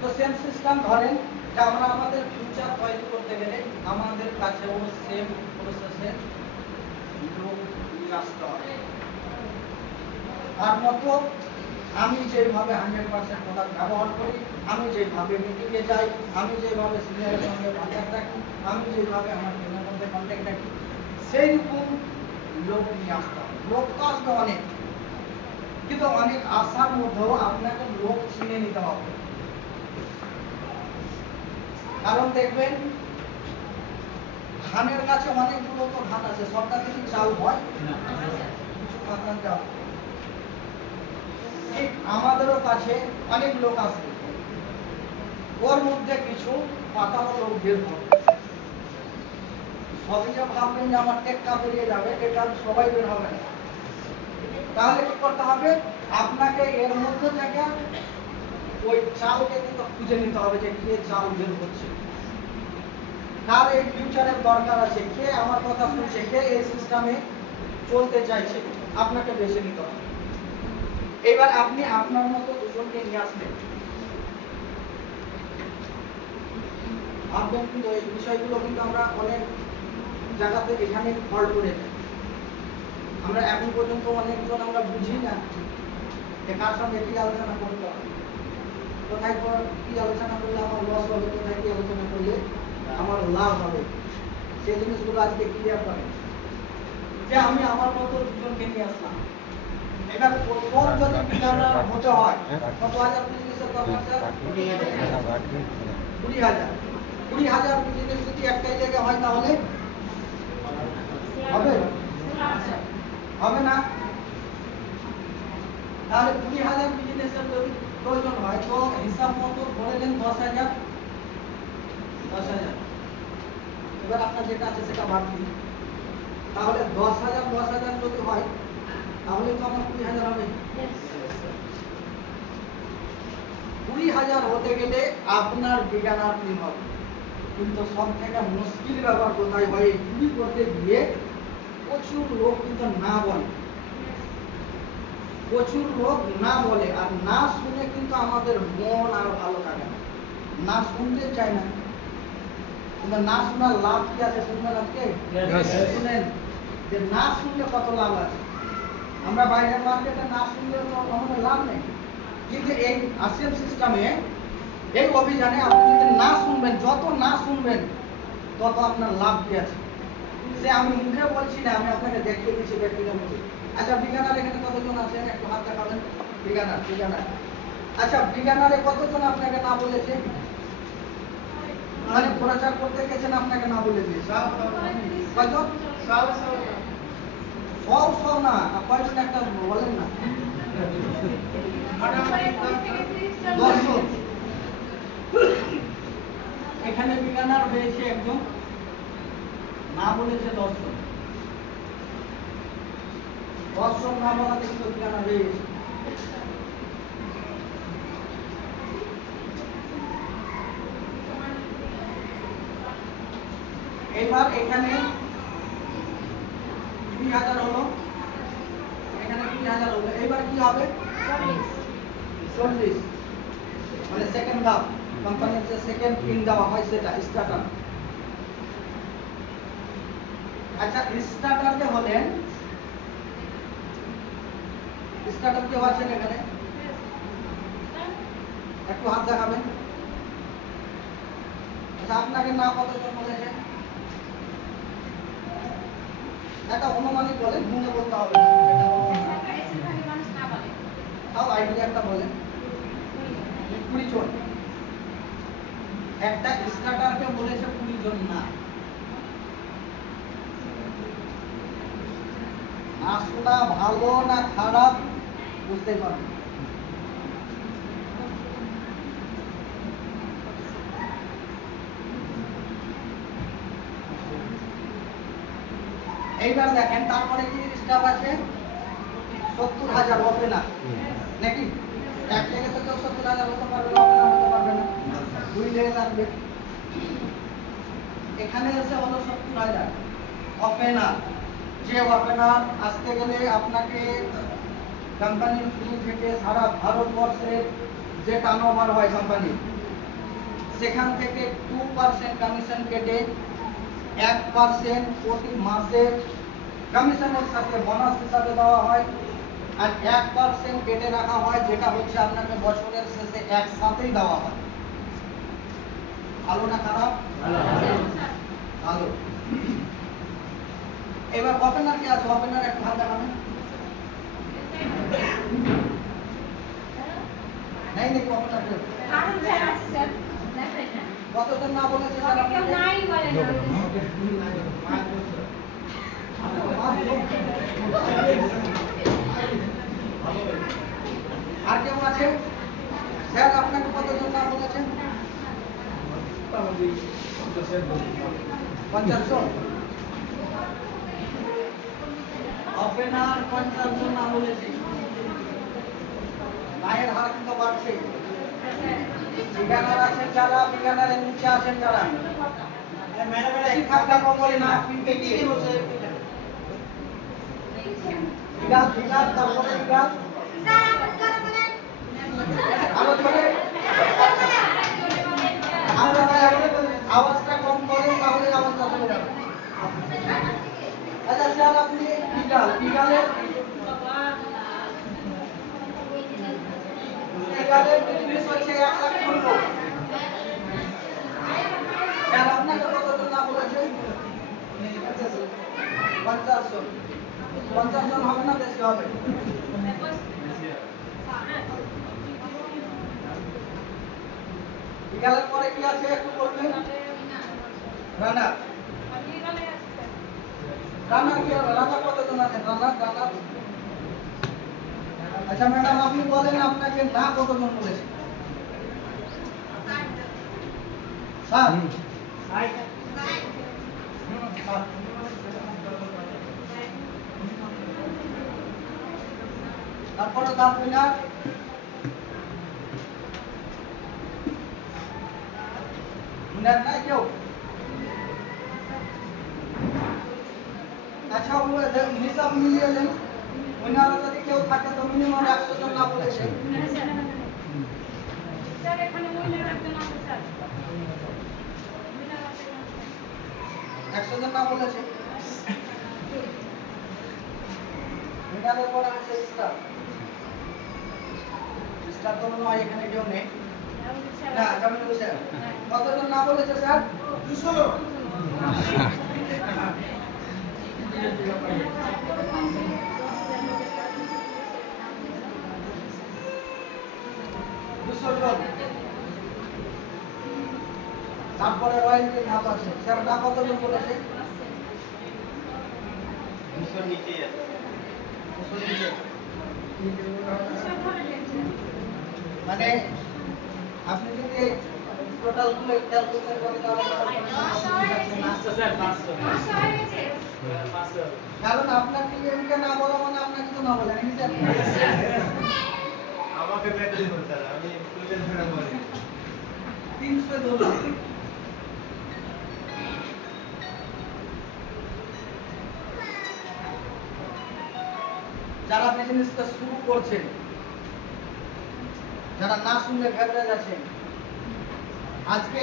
তো same system ধরেন যে আমরা আমাদের ফিউচার তৈরি করতে গেলে আমাদের কাছেও সেম প্রসেসে লোক নিয়ে আসতে হবে। তার মতো আমি যেভাবে 100% প্রোডাক্ট ব্যবহার করি, আমি যেভাবে মিটিংয়ে যাই, আমি যেভাবে সিনিয়রের সঙ্গে কন্ট্যাক্ট রাখি, আমি যেভাবে আমার টিমের মধ্যে কন্ট্যাক্ট রাখি, সেই রকম লোক নিয়ে আসতে হবে। লোক তো আসবে অনেক, কিন্তু অনেক আসার মধ্যেও আপনাকে লোক চিনে নিতে হবে। কারণ দেখবেন ধানের কাছে অনেকগুলো তো ধান আছে, সবটা থেকে চাল হয় কিছু পাতা চাল। ঠিক আমাদেরও কাছে অনেক লোক আসবে, ওর মধ্যে কিছু পাতাও লোক বের হবে। সবই যে ভাববেন যে আমার টেক্কা বেরিয়ে যাবে, টেক্কা সবাই বের হবে না। তাহলে কি করতে হবে? আপনাকে এর মধ্যে থেকে ওই চালকে কিন্তু খুঁজে নিতে হবে যে কে চাল বের হচ্ছে, কার এই ফিউচারের দরকার আছে, কে আমার কথা শুনছে, কে এই সিস্টেমে চলতে চাইছে, আপনাকে বেছে নিতে হবে। এবার আপনি আপনার মতো দুজনকে নিয়ে আসবেন। ভাববেন কিন্তু এই বিষয়গুলো কিন্তু আমরা অনেক জায়গাতে এখানে ফল্ট করে থাকি। আমরা এখন পর্যন্ত অনেকজন আমরা বুঝি না যে কার সঙ্গে কি আলোচনা করতে হবে, কোথায় কি আলোচনা করলে আমার লস হবে, কোথায় কি আলোচনা করলে আমার লাভ হবে, সেই জিনিসগুলো আজকে ক্লিয়ার করেন যে আমি আমার মতো দুজনকে নিয়ে আসলাম। এবার ওর যদি বিজ্ঞানার হতে হয় কত হাজার বিজনেসের দরকার স্যার? 20,000 বিজনেস যদি একটাই জায়গায় হয় তাহলে হবে হবে না? তাহলে 20,000 বিজনেসের যদি প্রয়োজন হয় তো হিসাব মতো ধরে নেন 10,000। এবার আপনার যেটা আছে সেটা বাদ দিন, তাহলে 10,000 যদি হয় তাহলে তো আমার 20,000 হবে। 20,000 হতে গেলে আপনার বিজ্ঞানার টিম হবে, কিন্তু সব থেকে মুশকিল ব্যাপার কোথায় হয়? 20 করতে গিয়ে প্রচুর লোক কিন্তু না বলে, প্রচুর লোক না বলে, আর না শুনে কিন্তু আমাদের মন আর ভালো থাকে না, না শুনতে চায় না। কিন্তু না শোনার লাভ কি আছে শুনবেন আজকে? শুনেন যে না শুনলে কত লাভ আছে। আমরা বাইরের মার্কেটে না শুনলে তো আমাদের লাভ নেই, কিন্তু এই আসিয়ান সিস্টেমে এই অভিযানে আপনি যদি না শুনবেন, যত না শুনবেন তত আপনার লাভ কি আছে সে আমি মুখে বলছি না, আমি আপনাকে দেখিয়ে দিচ্ছি ব্যক্তিগত মধ্যে। আচ্ছা বিজ্ঞানার এখানে কতজন আছেন একটু হাত দেখাবেন? বিজ্ঞানার আচ্ছা বিজ্ঞানারে কতজন আপনাকে না বলেছে? মানে প্রচার করতে গেছেন আপনাকে না বলে দিয়েছে কত? সব না, কয়জন একটা বলেন না? 10 এখানে বিজ্ঞানার হয়েছে একজন, না বলেছে 10 না বলাতে কিন্তু বিজ্ঞানার হয়েছে। এবার এখানে 20,000 হলো, এখানে 20,000 হলো। এবার কি হবে? 40 মানে সেকেন্ড ধাপ, কোম্পানির যে সেকেন্ড পিন দেওয়া হয় সেটা স্টার্টার। আচ্ছা স্টার্টার কে হলেন, স্টার্টার কে আছেন এখানে একটু হাত দেখাবেন? আচ্ছা আপনাকে না কতজন বলেছে? একটা অনুমানিক বলেন, মনে বলতে হবে না, তাও আইডিয়া একটা বলেন। 20 জন। একটা স্টার্টারকে বলেছে 20 জন না। না শোনা ভালো না খারাপ বুঝতে পারবেন। এইবার দেখেন তারপরে কি স্টাফ আছে? 70,000 হবে না নাকি? এক জায়গায় তো 70,000 হতে পারবে না, হতে পারবে না, 2 লেগে লাগবে। এখানে এসে হলো 70,000 ওপেনার। যে ওপেনার আসতে গেলে আপনাকে কোম্পানির থ্রু থেকে সারা ভারতবর্ষের যে টার্নওভার হয় কোম্পানি, সেখান থেকে 2% কমিশন কেটে 1% প্রতি মাসে কমিশনের সাথে বোনাস হিসাবে দেওয়া হয়, আর 1% কেটে রাখা হয় যেটা হচ্ছে আপনাকে বছরের শেষে একসাথেই দেওয়া হয়। ভালো না খারাপ? ভালো। এবার ওপেনার কি আছে? ওপেনার একটু হাত দেখাবেন। नहीं नहीं ओपनर के কারণ স্যার আছে স্যার দেখেন না কতজন না বলেছে স্যার কেউ নাই বলে না আর কেউ আছে স্যার আপনাকে কতজন না বলেছেন? 50 জন ওপেনার 50 জন না বলেছে। মায়ের হার কিন্তু বাড়ছে। বিজ্ঞানার আছেন যারা, বিজ্ঞানারের নিচে আছেন যারা, শিক্ষাটা কম বলে না পিটিয়ে বসে বিজ্ঞান বিজ্ঞান তারপরে বিজ্ঞান আরো জোরে আওয়াজটা কম করেন তাহলে আওয়াজটা চলে যাবে। আচ্ছা স্যার আপনি বিজ্ঞানের বিজ্ঞানের পৃথিবীর হচ্ছে 1 লাখ পূর্ণ। স্যার আপনাকে কতজন না বলেছে? 50 জন। 50 জন হবে না, বেশি হবে। বিজ্ঞানের পরে কি আছে একটু বলবেন? রানার। রানার কি হবে? রানার কতজন আছে? রানার রানার আচ্ছা ম্যাডাম আপনি বলেন আপনাকে না কতজন বলেছে? 7 তারপরে দাম মিনার মিনার নাই কেউ? আচ্ছা হিসাব মিলিয়ে নেন, মিনার যদি কেউ থাকে তো মিনিমাম 100 জন না বলেছে। স্যার এখানে মহিলা একজন আছে স্যার 100 জন না বলেছে। মিনারের পরে আছে স্টার। স্টার তো মনে হয় এখানে কেউ নেই না। জামিনুল স্যার কতজন না বলেছে স্যার? 200। তারপরে রয়্যালটি ধাপ আছে স্যার, না কতজন বলেছে? 200 নিচে আছে। 200 নিচে মানে আপনি যদি টোটাল গুলো ক্যালকুলেশন করেন তাহলে স্যার 500 কারণ আপনাকে এমকে না বলা মানে আপনাকে তো না বলে আমি স্যার আমাকে ব্যাটারি বলতে আমি কুইলেন ধরে বলি 300 ডলার। যারা বিজনেসটা শুরু করছেন, যারা না শুনলে ঘাবড়ে যাচ্ছেন, আজকে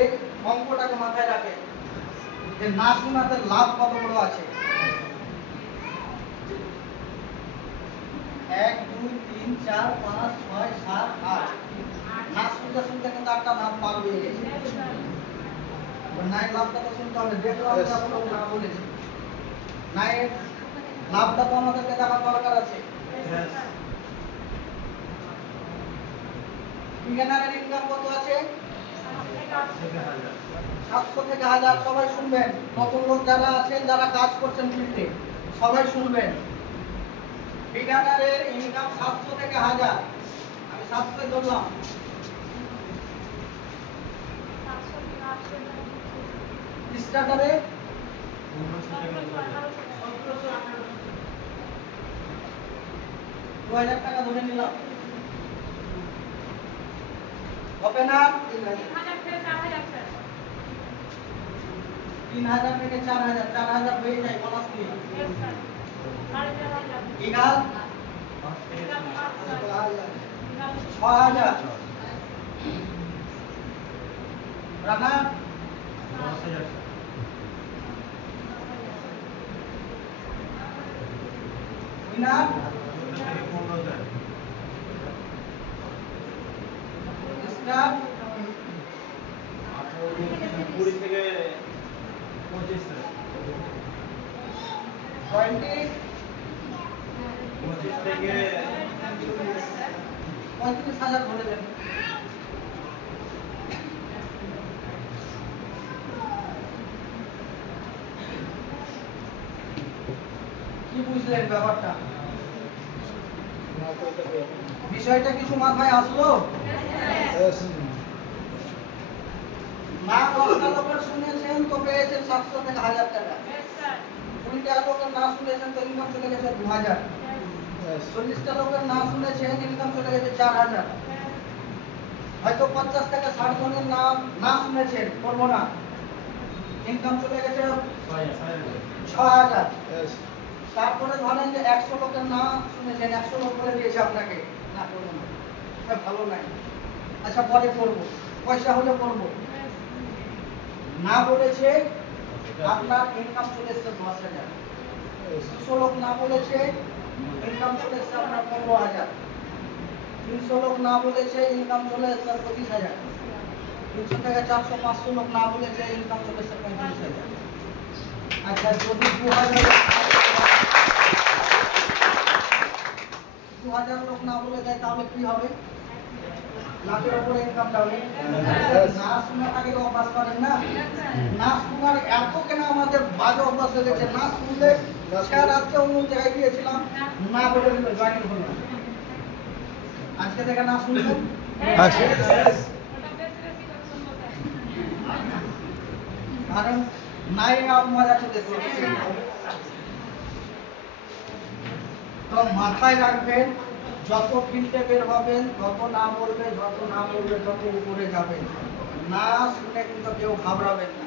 এই অঙ্কটাকে মাথায় রাখে যে না শোনাতে লাভ কত বড় আছে। 1 2 3 4 5 6 7 8 না শুনতে শুনতে কিন্তু একটা নাম পার হয়ে গেছে। নাই লাভটা তো শুনতে হবে, দেখলাম যে আপনারা না বলেছেন নাই লাভটা তো আমাদেরকে দেখার দরকার আছে। বিজ্ঞানের ইনকাম কত আছে? 700 থেকে 1000। সবাই শুনবেন, নতুন লোক যারা আছেন যারা কাজ করছেন ফিল্ডে সবাই শুনবেন। বিজ্ঞানের ইনকাম 700 থেকে 1000। আমি 700 ধরলাম। স্টার্টারে 2000 টাকা ধরে নিলাম। ওপেনার 3000 থেকে 4000 4000 হয়ে যায় বোনাস দিয়ে। ইগাল 6000 রানা 10,000 উইনার 15,000 স্টার 20 থেকে 25 20 25 থেকে 35,000 ধরে দেন। কি বুঝলেন ব্যাপারটা? বিষয়টা কিছু মাথায় আসলো? না 10টা লোকের শুনেছেন তো পেয়েছেন 700 থেকে 1000 টাকা। 20টা লোকের না শুনেছেন তো ইনকাম চলে গেছে 2000। 40টা লোকের না শুনেছেন ইনকাম চলে গেছে 4000। হয়তো 50 থেকে 60 জনের নাম না শুনেছেন, করবো না, ইনকাম চলে গেছে 6000। তারপরে ধরেন যে 100 লোকের নাম শুনেছেন, 100 লোক বলে দিয়েছে আপনাকে, না করবো না, এটা ভালো নাই, আচ্ছা পরে করবো, পয়সা হলে করবো, না বলেছে আপনার ইনকাম চলে এসছে 10,000। 200 লোক না বলেছে ইনকাম চলে এসছে আপনার 15,000। 300 লোক না বলেছে ইনকাম চলে এসছে 25,000। 300 থেকে 400 500 লোক না বলেছে ইনকাম চলে এসছে 35,000। আচ্ছা যদি 2000 লোক না বলে দেয় তাহলে কি হবে? লাখের উপরে ইনকাম যাবে। না শুনে আগে অভ্যাস করেন না, না শোনার এত কেন আমাদের বাজে অভ্যাস হয়ে গেছে, না শুনলে স্যার আজকে অন্য জায়গায় গিয়েছিলাম না বলে দিল জয়েন হলো না, আজকে থেকে না শুনবেন। কারণ নাই মজা চলেছে। তো মাথায় রাখবেন, যত ফিল্ডে বের হবেন, যত না বলবে, যত উপরে যাবেন, না শুনে কিন্তু কেউ ঘাবড়াবেন না।